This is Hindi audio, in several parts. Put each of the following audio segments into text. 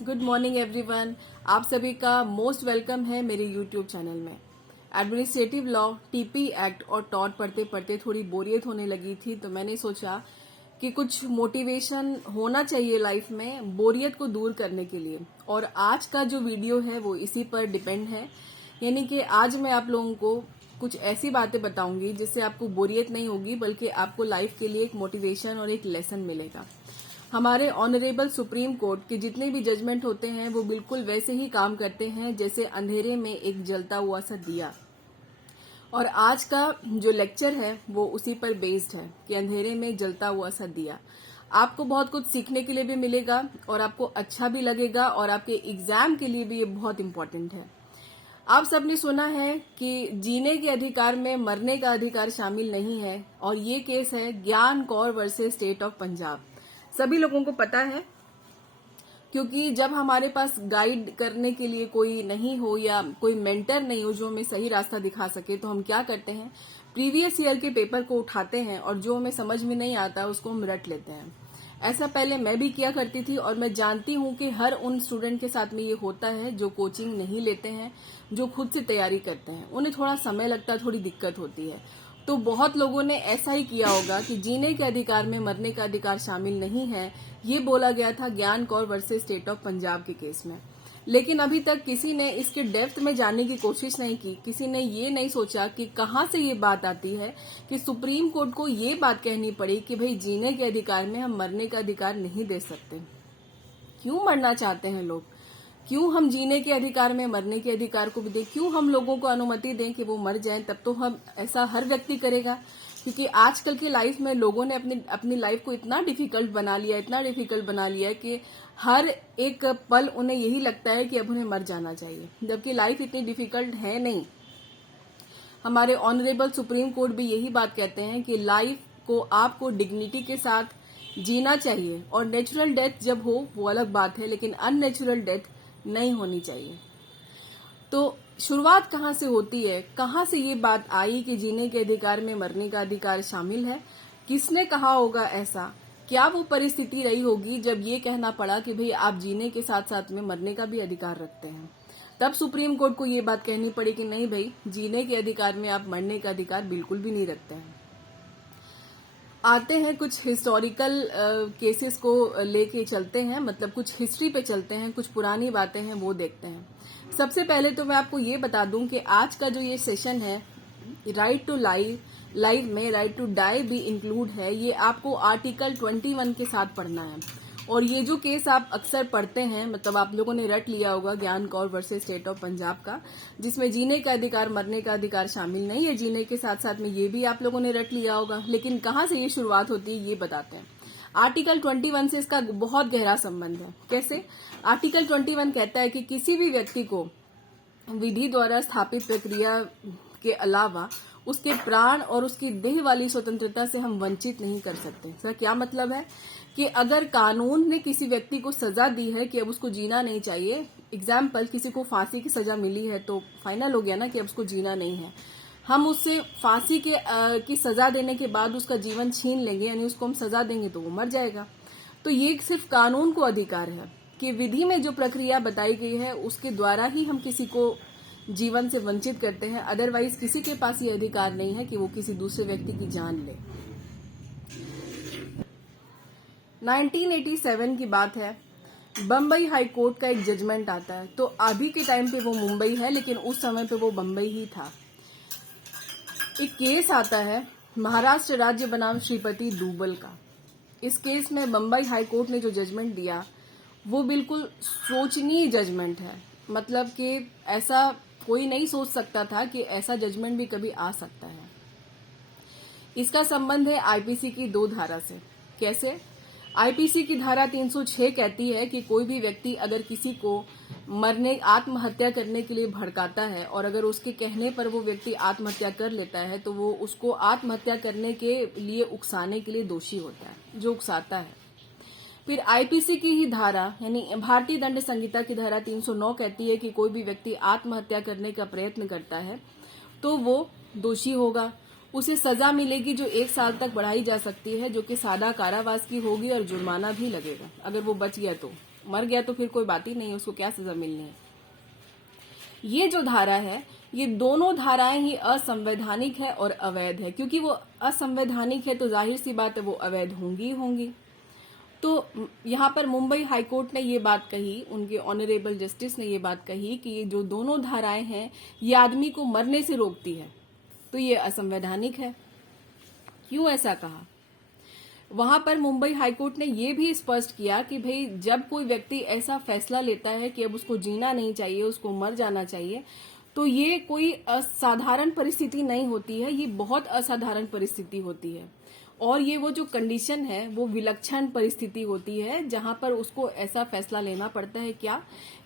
Good morning everyone. आप सभी का मोस्ट वेलकम है मेरे यूट्यूब चैनल में। एडमिनिस्ट्रेटिव लॉ, टीपी एक्ट और टॉट पढ़ते पढ़ते थोड़ी बोरियत होने लगी थी, तो मैंने सोचा कि कुछ मोटिवेशन होना चाहिए लाइफ में बोरियत को दूर करने के लिए। और आज का जो वीडियो है वो इसी पर डिपेंड है, यानी कि आज मैं आप लोगों को कुछ ऐसी बातें बताऊंगी जिससे आपको बोरियत नहीं होगी, बल्कि आपको लाइफ के लिए एक मोटिवेशन और एक लेसन मिलेगा। हमारे ऑनरेबल सुप्रीम कोर्ट के जितने भी जजमेंट होते हैं वो बिल्कुल वैसे ही काम करते हैं जैसे अंधेरे में एक जलता हुआ सा दिया। और आज का जो लेक्चर है वो उसी पर बेस्ड है कि अंधेरे में जलता हुआ सा दिया। आपको बहुत कुछ सीखने के लिए भी मिलेगा और आपको अच्छा भी लगेगा, और आपके एग्जाम के लिए भी ये बहुत इंपॉर्टेंट है। आप सबने सुना है कि जीने के अधिकार में मरने का अधिकार शामिल नहीं है, और ये केस है ज्ञान Kaur versus state of Punjab. सभी लोगों को पता है, क्योंकि जब हमारे पास गाइड करने के लिए कोई नहीं हो या कोई मेंटर नहीं हो जो हमें सही रास्ता दिखा सके, तो हम क्या करते हैं, प्रीवियस ईयर के पेपर को उठाते हैं और जो हमें समझ में नहीं आता उसको हम रट लेते हैं। ऐसा पहले मैं भी किया करती थी, और मैं जानती हूँ कि हर उन स्टूडेंट के साथ में ये होता है जो कोचिंग नहीं लेते हैं, जो खुद से तैयारी करते हैं। उन्हें थोड़ा समय लगता है, थोड़ी दिक्कत होती है। तो बहुत लोगों ने ऐसा ही किया होगा कि जीने के अधिकार में मरने का अधिकार शामिल नहीं है, ये बोला गया था ज्ञान Kaur versus state of Punjab के केस में। लेकिन अभी तक किसी ने इसके डेप्थ में जानने की कोशिश नहीं की। किसी ने ये नहीं सोचा कि कहाँ से ये बात आती है कि सुप्रीम कोर्ट को ये बात कहनी पड़ी कि भाई जीने के अधिकार में हम मरने का अधिकार नहीं दे सकते। क्यों मरना चाहते हैं लोग? क्यों हम जीने के अधिकार में मरने के अधिकार को भी दें? क्यों हम लोगों को अनुमति दें कि वो मर जाएं? तब तो हम ऐसा हर व्यक्ति करेगा, क्योंकि आजकल की लाइफ में लोगों ने अपनी लाइफ को इतना डिफिकल्ट बना लिया कि हर एक पल उन्हें यही लगता है कि अब उन्हें मर जाना चाहिए, जबकि लाइफ इतनी डिफिकल्ट है नहीं। हमारे ऑनरेबल सुप्रीम कोर्ट भी यही बात कहते हैं कि लाइफ को आपको डिग्निटी के साथ जीना चाहिए, और नेचुरल डेथ जब हो वो अलग बात है, लेकिन अननेचुरल डेथ नहीं होनी चाहिए। तो शुरुआत कहाँ से होती है? कहाँ से ये बात आई कि जीने के अधिकार में मरने का अधिकार शामिल है? किसने कहा होगा ऐसा? क्या वो परिस्थिति रही होगी जब ये कहना पड़ा कि भाई आप जीने के साथ साथ में मरने का भी अधिकार रखते हैं? तब सुप्रीम कोर्ट को ये बात कहनी पड़ी कि नहीं भाई, जीने के अधिकार में आप मरने का अधिकार बिल्कुल भी नहीं रखते हैं। आते हैं कुछ हिस्टोरिकल केसेस को लेके चलते हैं, मतलब कुछ हिस्ट्री पे चलते हैं, कुछ पुरानी बातें हैं वो देखते हैं। सबसे पहले तो मैं आपको ये बता दूं कि आज का जो ये सेशन है, राइट टू लाइफ में राइट टू डाई भी इंक्लूड है। ये आपको आर्टिकल 21 के साथ पढ़ना है। और ये जो केस आप अक्सर पढ़ते हैं, मतलब आप लोगों ने रट लिया होगा ज्ञान Kaur versus state of Punjab का, जिसमें जीने का अधिकार मरने का अधिकार शामिल नहीं है। जीने के साथ साथ में ये भी आप लोगों ने रट लिया होगा, लेकिन कहाँ से ये शुरुआत होती है ये बताते हैं। आर्टिकल 21 से इसका बहुत गहरा संबंध है। कैसे? आर्टिकल 21 कहता है कि किसी भी व्यक्ति को विधि द्वारा स्थापित प्रक्रिया के अलावा उसके प्राण और उसकी देह वाली स्वतंत्रता से हम वंचित नहीं कर सकते। सर क्या मतलब है कि अगर कानून ने किसी व्यक्ति को सजा दी है कि अब उसको जीना नहीं चाहिए, एग्जाम्पल किसी को फांसी की सजा मिली है तो फाइनल हो गया ना कि अब उसको जीना नहीं है, हम उससे फांसी की सजा देने के बाद उसका जीवन छीन लेंगे, यानी उसको हम सजा देंगे तो वो मर जाएगा। तो ये सिर्फ कानून को अधिकार है कि विधि में जो प्रक्रिया बताई गई है उसके द्वारा ही हम किसी को जीवन से वंचित करते हैं। अदरवाइज किसी के पास ये अधिकार नहीं है कि वो किसी दूसरे व्यक्ति की जान ले। 1987 की बात है, बम्बई हाई कोर्ट का एक जजमेंट आता है। तो अभी के टाइम पे वो मुंबई है, लेकिन उस समय पे वो बम्बई ही था। एक केस आता है महाराष्ट्र राज्य बनाम श्रीपति डूबल का। इस केस में बम्बई हाई कोर्ट ने जो जजमेंट दिया वो बिल्कुल सोचनीय जजमेंट है। मतलब कि ऐसा कोई नहीं सोच सकता था कि ऐसा जजमेंट भी कभी आ सकता है। इसका संबंध है आईपीसी की 2 धारा से। कैसे? आईपीसी की धारा 306 कहती है कि कोई भी व्यक्ति अगर किसी को आत्महत्या करने के लिए भड़काता है, और अगर उसके कहने पर वो व्यक्ति आत्महत्या कर लेता है, तो वो उसको आत्महत्या करने के लिए उकसाने के लिए दोषी होता है, जो उकसाता है। फिर आईपीसी की ही धारा, यानी भारतीय दंड संहिता की धारा 309 कहती है कि कोई भी व्यक्ति आत्महत्या करने का प्रयत्न करता है तो वो दोषी होगा। उसे सजा मिलेगी जो 1 साल तक बढ़ाई जा सकती है, जो कि सादा कारावास की होगी, और जुर्माना भी लगेगा अगर वो बच गया तो। मर गया तो फिर कोई बात ही नहीं है, उसको क्या सजा मिलनी है। ये जो धारा है, ये दोनों धाराएं ही असंवैधानिक है और अवैध है। क्योंकि वो असंवैधानिक है तो जाहिर सी बात है वो अवैध होंगी ही होंगी। तो यहाँ पर मुंबई हाईकोर्ट ने ये बात कही, उनके ऑनरेबल जस्टिस ने ये बात कही कि ये जो दोनों धाराएं हैं ये आदमी को मरने से रोकती है, तो ये असंवैधानिक है। क्यों ऐसा कहा? वहां पर मुंबई हाईकोर्ट ने यह भी स्पष्ट किया कि भाई जब कोई व्यक्ति ऐसा फैसला लेता है कि अब उसको जीना नहीं चाहिए, उसको मर जाना चाहिए, तो ये कोई असाधारण परिस्थिति नहीं होती है, ये बहुत असाधारण परिस्थिति होती है। और ये वो जो कंडीशन है वो विलक्षण परिस्थिति होती है जहां पर उसको ऐसा फैसला लेना पड़ता है क्या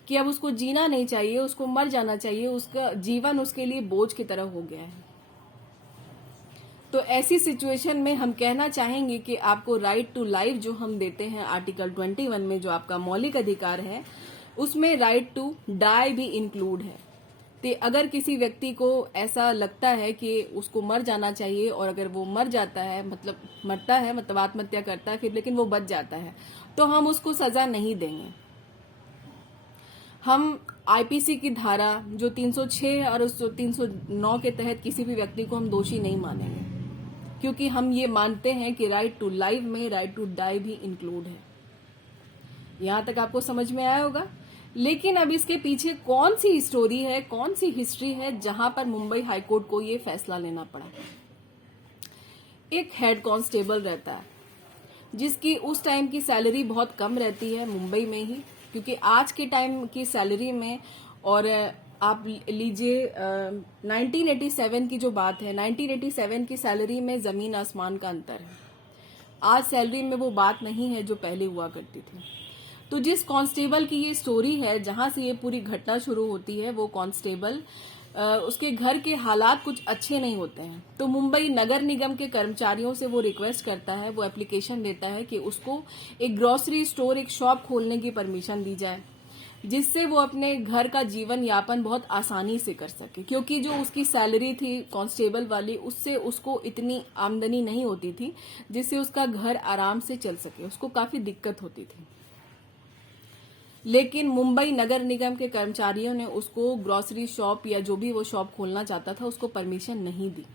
कि अब उसको जीना नहीं चाहिए, उसको मर जाना चाहिए, उसका जीवन उसके लिए बोझ की तरह हो गया है। तो ऐसी सिचुएशन में हम कहना चाहेंगे कि आपको राइट टू लाइफ जो हम देते हैं आर्टिकल 21 में, जो आपका मौलिक अधिकार है, उसमें राइट टू डाई भी इंक्लूड है। तो अगर किसी व्यक्ति को ऐसा लगता है कि उसको मर जाना चाहिए और अगर वो मर जाता है, मतलब मरता है, मतलब आत्महत्या करता है फिर, लेकिन वो बच जाता है, तो हम उसको सजा नहीं देंगे। हम आईपीसी की धारा जो 306 और उस 309 के तहत किसी भी व्यक्ति को हम दोषी नहीं मानेंगे, क्योंकि हम ये मानते हैं कि राइट टू लाइफ में राइट टू डाई भी इंक्लूड है। यहां तक आपको समझ में आया होगा। लेकिन अब इसके पीछे कौन सी स्टोरी है, कौन सी हिस्ट्री है जहां पर मुंबई हाईकोर्ट को ये फैसला लेना पड़ा। एक हेड कांस्टेबल रहता है जिसकी उस टाइम की सैलरी बहुत कम रहती है मुंबई में ही, क्योंकि आज के टाइम की सैलरी में, और आप लीजिए 1987 की जो बात है, 1987 की सैलरी में जमीन आसमान का अंतर है। आज सैलरी में वो बात नहीं है जो पहले हुआ करती थी। तो जिस कांस्टेबल की ये स्टोरी है, जहां से ये पूरी घटना शुरू होती है, वो कांस्टेबल उसके घर के हालात कुछ अच्छे नहीं होते हैं। तो मुंबई नगर निगम के कर्मचारियों से वो रिक्वेस्ट करता है, वो एप्लीकेशन देता है कि उसको एक ग्रोसरी स्टोर, एक शॉप खोलने की परमिशन दी जाए, जिससे वो अपने घर का जीवन यापन बहुत आसानी से कर सके। क्योंकि जो उसकी सैलरी थी कांस्टेबल वाली, उससे उसको इतनी आमदनी नहीं होती थी जिससे उसका घर आराम से चल सके, उसको काफी दिक्कत होती थी। लेकिन मुंबई नगर निगम के कर्मचारियों ने उसको ग्रोसरी शॉप या जो भी वो शॉप खोलना चाहता था उसको परमिशन नहीं दी।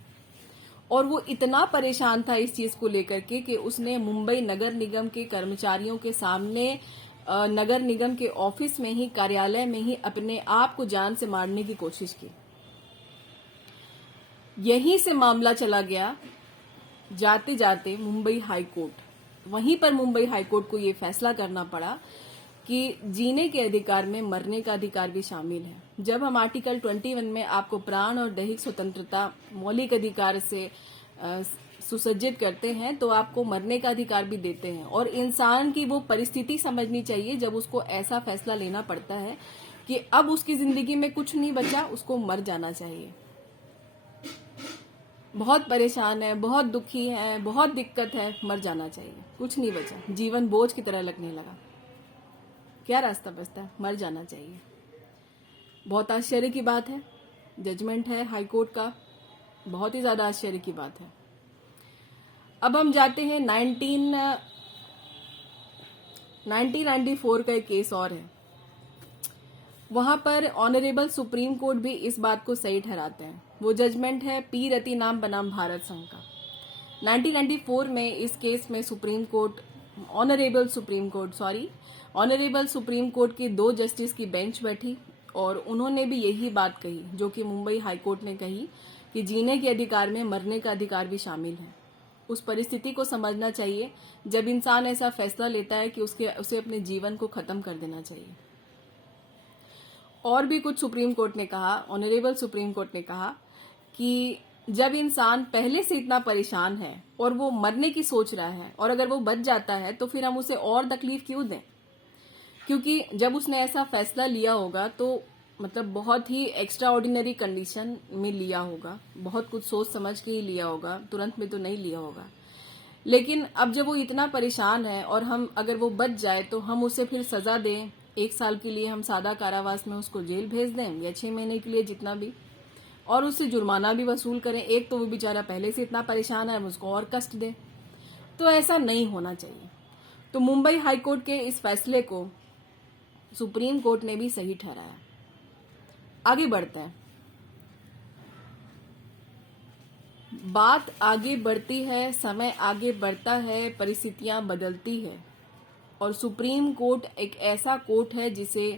और वो इतना परेशान था इस चीज को लेकर के कि उसने मुंबई नगर निगम के कर्मचारियों के सामने नगर निगम के ऑफिस में ही, कार्यालय में ही अपने आप को जान से मारने की कोशिश की। यहीं से मामला चला गया जाते जाते मुंबई हाईकोर्ट। वहीं पर मुंबई हाईकोर्ट को ये फैसला करना पड़ा कि जीने के अधिकार में मरने का अधिकार भी शामिल है। जब हम आर्टिकल 21 में आपको प्राण और दैहिक स्वतंत्रता मौलिक अधिकार से सुसज्जित करते हैं, तो आपको मरने का अधिकार भी देते हैं। और इंसान की वो परिस्थिति समझनी चाहिए जब उसको ऐसा फैसला लेना पड़ता है कि अब उसकी जिंदगी में कुछ नहीं बचा, उसको मर जाना चाहिए। बहुत परेशान है, बहुत दुखी है, बहुत दिक्कत है, मर जाना चाहिए, कुछ नहीं बचा, जीवन बोझ की तरह लगने लगा, क्या रास्ता बचता है, मर जाना चाहिए। बहुत आश्चर्य की बात है, जजमेंट है हाईकोर्ट का, बहुत ही ज्यादा आश्चर्य की बात है। अब हम जाते हैं 1994 का एक केस और है। वहां पर ऑनरेबल सुप्रीम कोर्ट भी इस बात को सही ठहराते हैं। वो जजमेंट है पी रति नाम बनाम भारत संघ का। 1994 में इस केस में ऑनरेबल सुप्रीम कोर्ट की 2 जस्टिस की बेंच बैठी और उन्होंने भी यही बात कही जो कि मुंबई हाईकोर्ट ने कही कि जीने के अधिकार में मरने का अधिकार भी शामिल है। उस परिस्थिति को समझना चाहिए जब इंसान ऐसा फैसला लेता है कि उसे अपने जीवन को खत्म कर देना चाहिए। और भी कुछ सुप्रीम कोर्ट ने कहा, ऑनरेबल सुप्रीम कोर्ट ने कहा कि जब इंसान पहले से इतना परेशान है और वो मरने की सोच रहा है और अगर वो बच जाता है तो फिर हम उसे और तकलीफ क्यों दें। क्योंकि जब उसने ऐसा फैसला लिया होगा तो मतलब बहुत ही एक्स्ट्रा ऑर्डिनरी कंडीशन में लिया होगा, बहुत कुछ सोच समझ के ही लिया होगा, तुरंत में तो नहीं लिया होगा। लेकिन अब जब वो इतना परेशान है और हम अगर वो बच जाए तो हम उसे फिर सजा दें, 1 साल के लिए हम सादा कारावास में उसको जेल भेज दें या 6 महीने के लिए जितना भी, और उससे जुर्माना भी वसूल करें। एक तो वो बेचारा पहले से इतना परेशान है, हम उसको और कष्ट दें, तो ऐसा नहीं होना चाहिए। तो मुंबई हाईकोर्ट के इस फैसले को सुप्रीम कोर्ट ने भी सही ठहराया। आगे बढ़ते हैं। बात आगे बढ़ती है, समय आगे बढ़ता है, परिस्थितियां बदलती है और सुप्रीम कोर्ट एक ऐसा कोर्ट है जिसे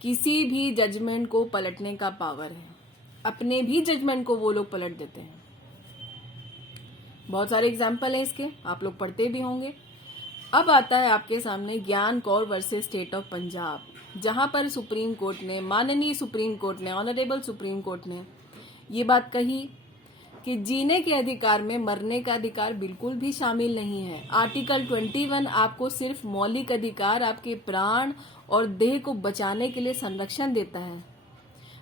किसी भी जजमेंट को पलटने का पावर है। अपने भी जजमेंट को वो लोग पलट देते हैं। बहुत सारे एग्जाम्पल हैं इसके, आप लोग पढ़ते भी होंगे। अब आता है आपके सामने ज्ञान Kaur versus state of Punjab, जहां पर सुप्रीम कोर्ट ने, माननीय सुप्रीम कोर्ट ने, ऑनरेबल सुप्रीम कोर्ट ने ये बात कही कि जीने के अधिकार में मरने का अधिकार बिल्कुल भी शामिल नहीं है। आर्टिकल 21 आपको सिर्फ मौलिक अधिकार, आपके प्राण और देह को बचाने के लिए संरक्षण देता है,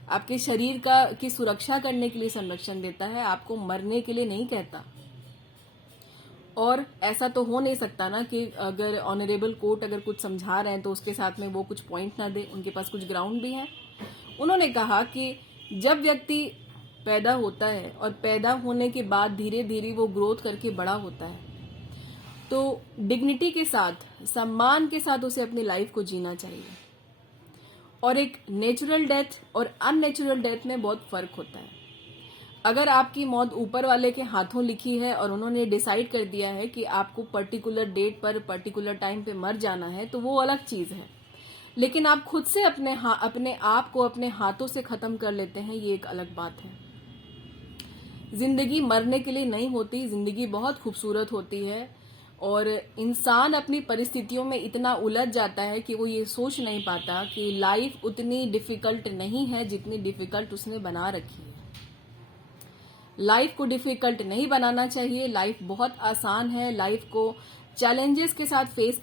आपके शरीर की सुरक्षा करने के लिए संरक्षण देता है, आपको मरने के लिए नहीं कहता। और ऐसा तो हो नहीं सकता ना कि अगर ऑनरेबल कोर्ट अगर कुछ समझा रहे हैं तो उसके साथ में वो कुछ पॉइंट ना दे, उनके पास कुछ ग्राउंड भी है। उन्होंने कहा कि जब व्यक्ति पैदा होता है और पैदा होने के बाद धीरे धीरे वो ग्रोथ करके बड़ा होता है, तो डिग्निटी के साथ, सम्मान के साथ उसे अपनी लाइफ को जीना चाहिए। और एक नेचुरल डेथ और अननेचुरल डेथ में बहुत फर्क होता है। अगर आपकी मौत ऊपर वाले के हाथों लिखी है और उन्होंने डिसाइड कर दिया है कि आपको पर्टिकुलर डेट पर पर्टिकुलर टाइम पे मर जाना है, तो वो अलग चीज है। लेकिन आप खुद से अपने आप को अपने हाथों से खत्म कर लेते हैं, ये एक अलग बात है। जिंदगी मरने के लिए नहीं होती, जिंदगी बहुत खूबसूरत होती है और इंसान अपनी परिस्थितियों में इतना उलझ जाता है कि वो ये सोच नहीं पाता कि लाइफ उतनी डिफिकल्ट नहीं है जितनी डिफिकल्ट उसने बना रखी है। लाइफ को डिफिकल्ट नहीं बनाना चाहिए, लाइफ बहुत आसान है। लाइफ को चैलेंजेस के साथ फेस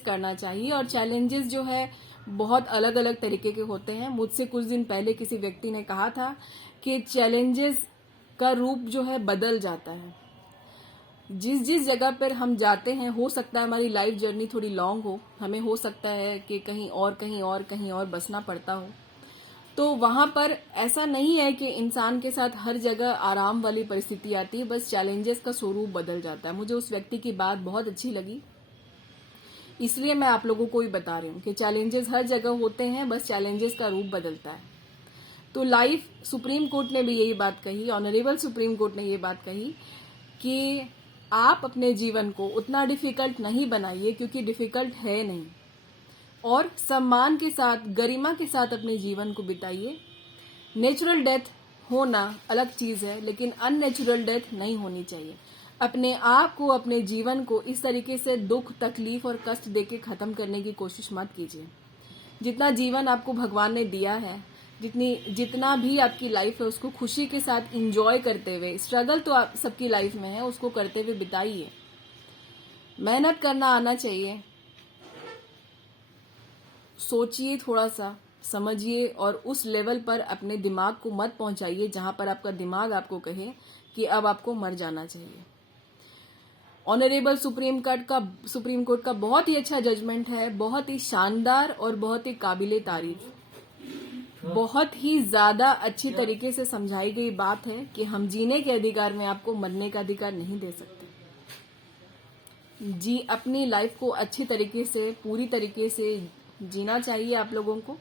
करना चाहिए और चैलेंजेस जो है बहुत अलग अलग तरीके के होते हैं। मुझसे कुछ दिन पहले किसी व्यक्ति ने कहा था कि चैलेंजेस का रूप जो है बदल जाता है। जिस जिस जगह पर हम जाते हैं, हो सकता है हमारी लाइफ जर्नी थोड़ी लॉन्ग हो, हमें हो सकता है कि कहीं और बसना पड़ता हो, तो वहां पर ऐसा नहीं है कि इंसान के साथ हर जगह आराम वाली परिस्थिति आती है, बस चैलेंजेस का स्वरूप बदल जाता है। मुझे उस व्यक्ति की बात बहुत अच्छी लगी, इसलिए मैं आप लोगों को ही बता रही हूँ कि चैलेंजेस हर जगह होते हैं, बस चैलेंजेस का रूप बदलता है। तो लाइफ सुप्रीम कोर्ट ने भी यही बात कही, ऑनरेबल सुप्रीम कोर्ट ने ये बात कही कि आप अपने जीवन को उतना डिफिकल्ट नहीं बनाइए, क्योंकि डिफिकल्ट है नहीं, और सम्मान के साथ, गरिमा के साथ अपने जीवन को बिताइए। नेचुरल डेथ होना अलग चीज है, लेकिन अननेचुरल डेथ नहीं होनी चाहिए। अपने आप को, अपने जीवन को इस तरीके से दुख, तकलीफ और कष्ट देके खत्म करने की कोशिश मत कीजिए। जितना जीवन आपको भगवान ने दिया है, जितना भी आपकी लाइफ है, उसको खुशी के साथ इंजॉय करते हुए, स्ट्रगल तो आप सबकी लाइफ में है, उसको करते हुए बिताइए। मेहनत करना आना चाहिए। सोचिए, थोड़ा सा समझिए और उस लेवल पर अपने दिमाग को मत पहुंचाइए जहां पर आपका दिमाग आपको कहे कि अब आपको मर जाना चाहिए। ऑनरेबल सुप्रीम कोर्ट का बहुत ही अच्छा जजमेंट है, बहुत ही शानदार और बहुत ही काबिले तारीफ। बहुत ही ज्यादा अच्छी तरीके से समझाई गई बात है कि हम जीने के अधिकार में आपको मरने का अधिकार नहीं दे सकते। जी, अपनी लाइफ को अच्छी तरीके से, पूरी तरीके से जीना चाहिए आप लोगों को।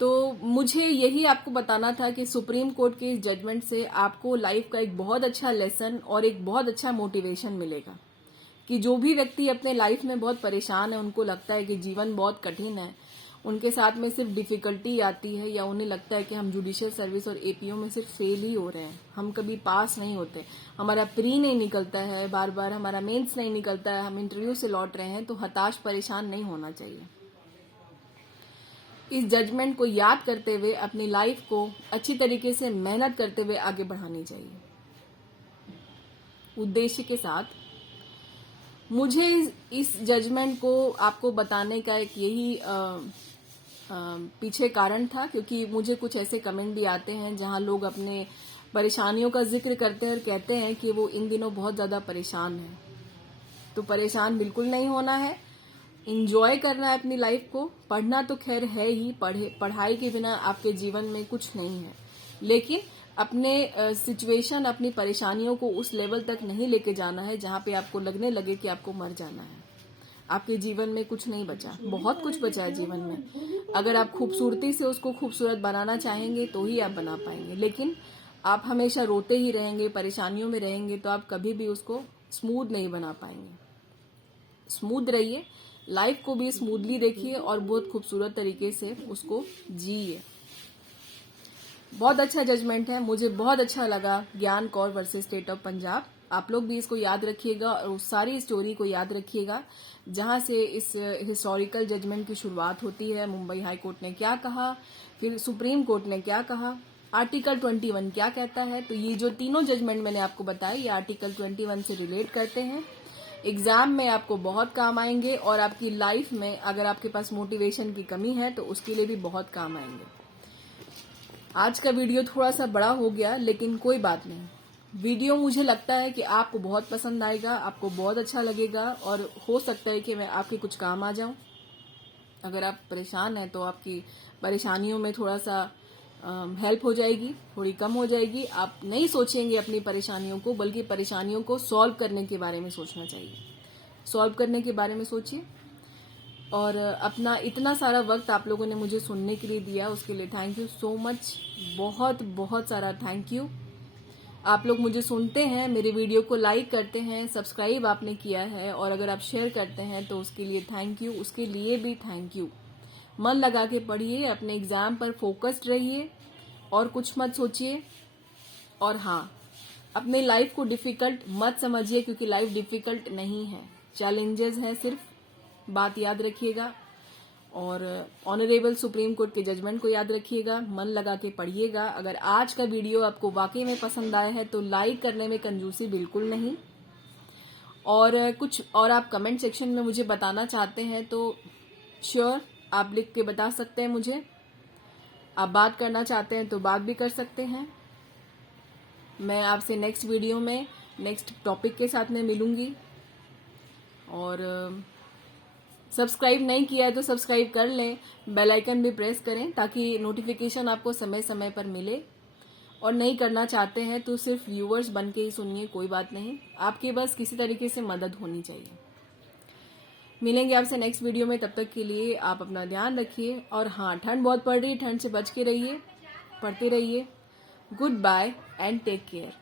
तो मुझे यही आपको बताना था कि सुप्रीम कोर्ट के इस जजमेंट से आपको लाइफ का एक बहुत अच्छा लेसन और एक बहुत अच्छा मोटिवेशन मिलेगा कि जो भी व्यक्ति अपने लाइफ में बहुत परेशान है, उनको लगता है कि जीवन बहुत कठिन है, उनके साथ में सिर्फ डिफिकल्टी आती है, या उन्हें लगता है कि हम जुडिशियल सर्विस और एपीओ में सिर्फ फेल ही हो रहे हैं, हम कभी पास नहीं होते, हमारा प्री नहीं निकलता है, बार बार हमारा मेंस नहीं निकलता है, हम इंटरव्यू से लौट रहे हैं, तो हताश, परेशान नहीं होना चाहिए। इस जजमेंट को याद करते हुए अपनी लाइफ को अच्छी तरीके से मेहनत करते हुए आगे बढ़ानी चाहिए, उद्देश्य के साथ। मुझे इस जजमेंट को आपको बताने का एक यही पीछे कारण था, क्योंकि मुझे कुछ ऐसे कमेंट भी आते हैं जहां लोग अपने परेशानियों का जिक्र करते हैं और कहते हैं कि वो इन दिनों बहुत ज्यादा परेशान हैं। तो परेशान बिल्कुल नहीं होना है, इंजॉय करना है अपनी लाइफ को। पढ़ना तो खैर है ही, पढ़ाई के बिना आपके जीवन में कुछ नहीं है, लेकिन अपने सिचुएशन, अपनी परेशानियों को उस लेवल तक नहीं लेके जाना है जहां पे आपको लगने लगे कि आपको मर जाना है। आपके जीवन में कुछ नहीं बचा, बहुत कुछ बचा है जीवन में। अगर आप खूबसूरती से उसको खूबसूरत बनाना चाहेंगे तो ही आप बना पाएंगे, लेकिन आप हमेशा रोते ही रहेंगे, परेशानियों में रहेंगे, तो आप कभी भी उसको स्मूथ नहीं बना पाएंगे। स्मूथ रहिए, लाइफ को भी स्मूथली देखिए और बहुत खूबसूरत तरीके से उसको जिए। बहुत अच्छा जजमेंट है, मुझे बहुत अच्छा लगा ज्ञान Kaur versus state of Punjab. आप लोग भी इसको याद रखिएगा और उस सारी स्टोरी को याद रखिएगा जहां से इस हिस्टोरिकल जजमेंट की शुरुआत होती है। मुंबई हाई कोर्ट ने क्या कहा, फिर सुप्रीम कोर्ट ने क्या कहा, आर्टिकल 21 क्या कहता है। तो ये जो तीनों जजमेंट मैंने आपको बताया ये आर्टिकल 21 से रिलेट करते हैं। एग्जाम में आपको बहुत काम आएंगे और आपकी लाइफ में अगर आपके पास मोटिवेशन की कमी है तो उसके लिए भी बहुत काम आएंगे। आज का वीडियो थोड़ा सा बड़ा हो गया, लेकिन कोई बात नहीं। वीडियो मुझे लगता है कि आपको बहुत पसंद आएगा, आपको बहुत अच्छा लगेगा और हो सकता है कि मैं आपके कुछ काम आ जाऊं। अगर आप परेशान हैं तो आपकी परेशानियों में थोड़ा सा हेल्प हो जाएगी, थोड़ी कम हो जाएगी। आप नहीं सोचेंगे अपनी परेशानियों को, बल्कि परेशानियों को सॉल्व करने के बारे में सोचना चाहिए। सॉल्व करने के बारे में सोचिए। और अपना इतना सारा वक्त आप लोगों ने मुझे सुनने के लिए दिया, उसके लिए थैंक यू सो मच। बहुत बहुत सारा थैंक यू। आप लोग मुझे सुनते हैं, मेरे वीडियो को लाइक करते हैं, सब्सक्राइब आपने किया है और अगर आप शेयर करते हैं तो उसके लिए थैंक यू, उसके लिए भी थैंक यू। मन लगा के पढ़िए, अपने एग्जाम पर फोकस्ड रहिए और कुछ मत सोचिए। और हाँ, अपने लाइफ को डिफिकल्ट मत समझिए, क्योंकि लाइफ डिफिकल्ट नहीं है, चैलेंजेस है सिर्फ, बात याद रखिएगा। और ऑनरेबल सुप्रीम कोर्ट के जजमेंट को याद रखिएगा, मन लगा के पढ़िएगा। अगर आज का वीडियो आपको वाकई में पसंद आया है तो लाइक करने में कंजूसी बिल्कुल नहीं। और कुछ और आप कमेंट सेक्शन में मुझे बताना चाहते हैं तो श्योर आप लिख के बता सकते हैं मुझे। आप बात करना चाहते हैं तो बात भी कर सकते हैं। मैं आपसे नेक्स्ट वीडियो में नेक्स्ट टॉपिक के साथ में मिलूंगी। और सब्सक्राइब नहीं किया है तो सब्सक्राइब कर लें, बेल आइकन भी प्रेस करें ताकि नोटिफिकेशन आपको समय समय पर मिले। और नहीं करना चाहते हैं तो सिर्फ व्यूअर्स बन के ही सुनिए, कोई बात नहीं, आपके बस किसी तरीके से मदद होनी चाहिए। मिलेंगे आपसे नेक्स्ट वीडियो में, तब तक के लिए आप अपना ध्यान रखिए। और हाँ, ठंड बहुत पड़ रही है, ठंड से बच के रहिए, पढ़ते रहिए। Good bye and take care.